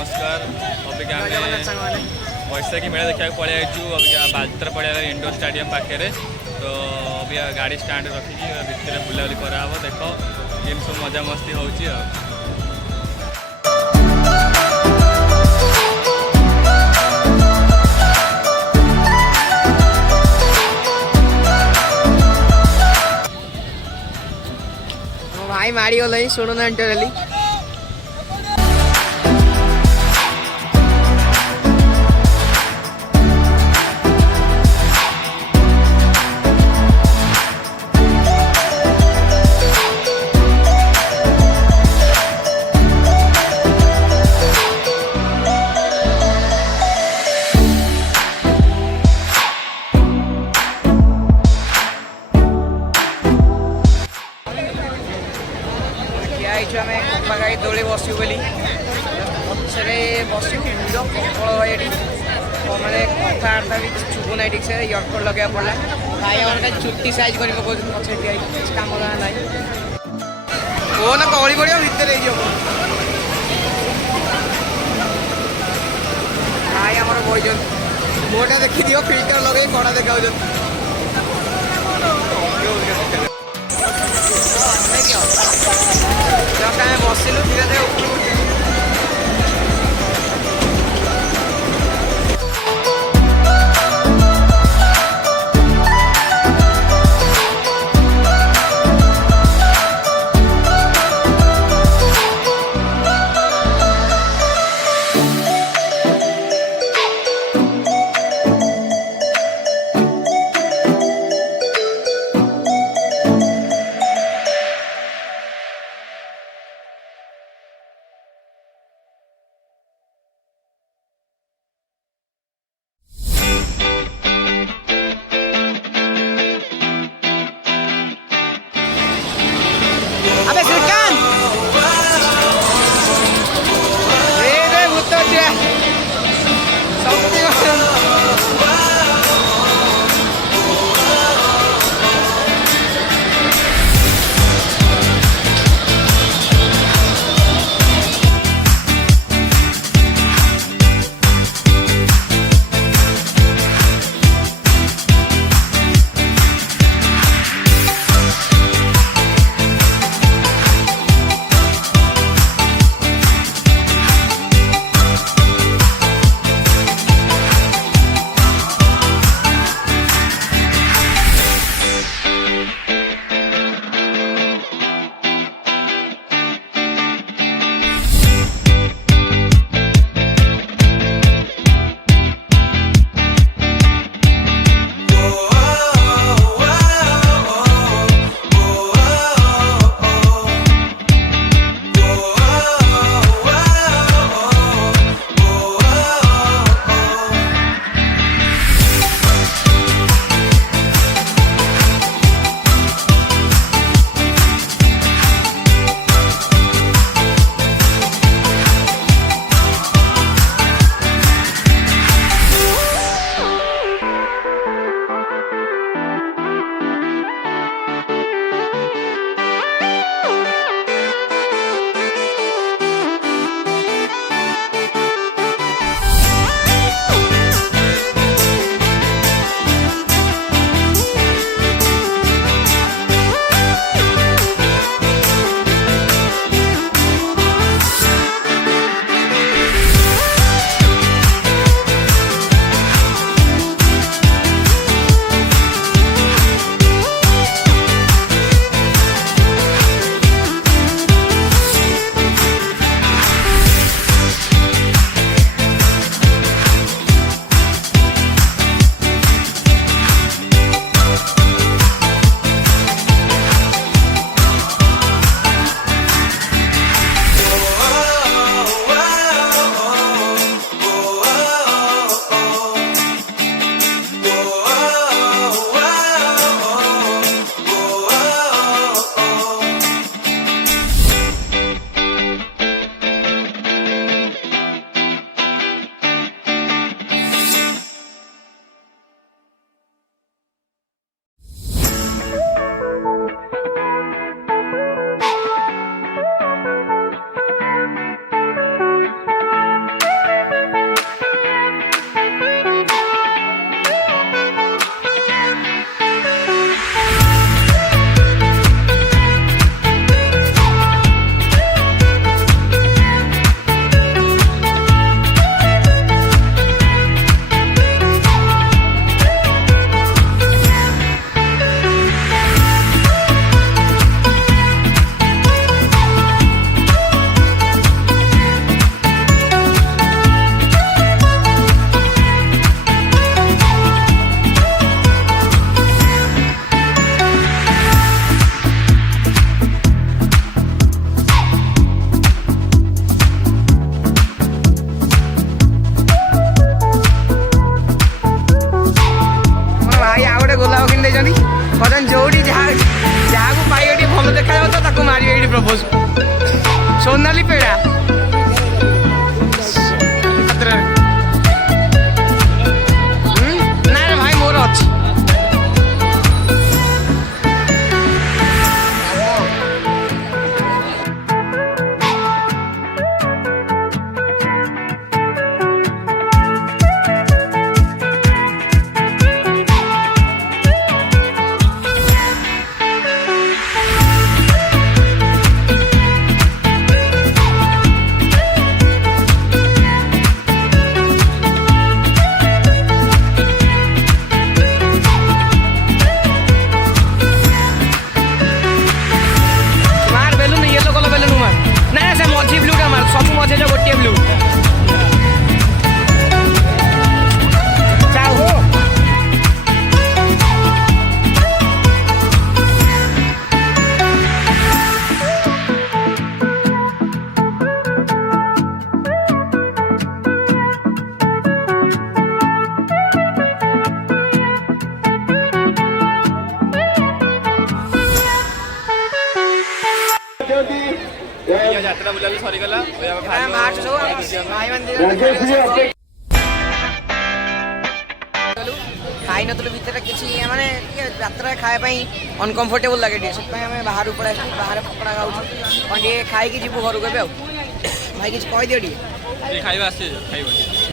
नमस्कार। अबिका बैसाखी मेला देखा पलि आईचु अबिका बालतर पड़ा इंडोर स्टेडियम पाखे। तो अभी गाड़ी स्टाण्ड रखिकी भितर बुलाबुली कराब देख केम सब मजा मस्ती होची। भाई मारी गल शुणुना इंटरली दौड़े बसु बोली पछे बसु भिड़ प्रबल भाई ये मैंने कथबार्ता भी चुभुना ठीक से इयरफोन लगे पड़ा भाई हमारे चुट्टी साइज कर पछे कम ना फोन गली पड़ा भितर भाई आम बही मोटा देखी दियो फिल्टर लगे कड़ा देखा बसिलु धीरे धीरे सोनाली पेड़ा ना रे भाई मोर अच्छी सब मजे जो गोटे ब्लू यात्रा बुला सरीगला खाई नथुलु भितर किसी माने यात्रा खाए अनकंफर्टेबल लगे से बाहर पड़ा बाहर पकड़ा खाऊ खाई जीव घर को भाई किसी कह दियो खाଇବା ଆସି ଖାଇବନି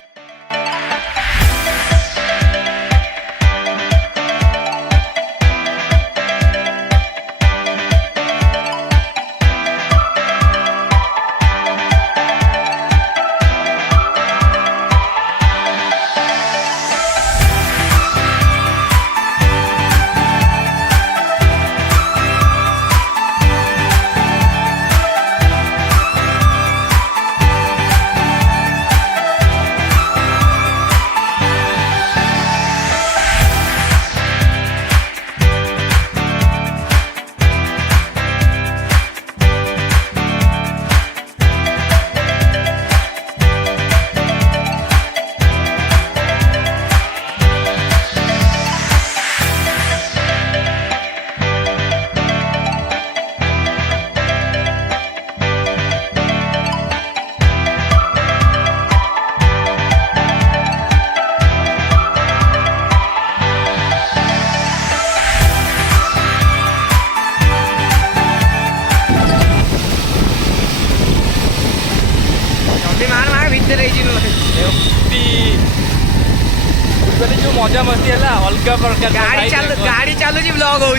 जो मजा मस्ती है अलग प्रकार गाड़ी चलुची ब्लॉग हो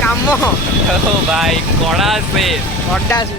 काम भाई कड़ा से